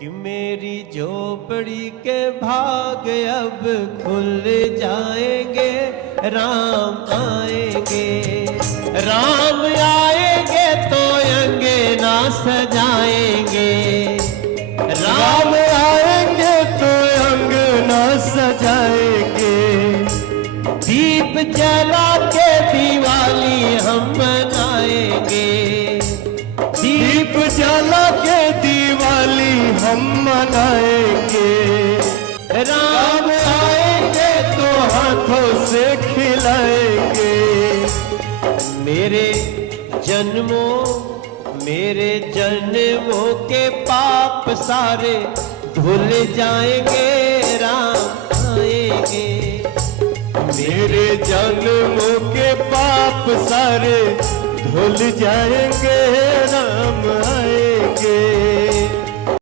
कि मेरी झोपड़ी के भाग अब खुल जाएंगे, राम आएंगे। राम आएंगे तो अंगना सजाएंगे, राम आएंगे तो अंगना सजाएंगे। दीप जला के दिवाली हम मनाएंगे, दीप जला के दिवाली हम मनाएंगे। राम आएंगे तो हाथों से खिलाएंगे। मेरे जन्मों के पाप सारे धुल जाएंगे, राम आएंगे। मेरे जन्मों के पाप सारे धुल जाएंगे, राम आएंगे।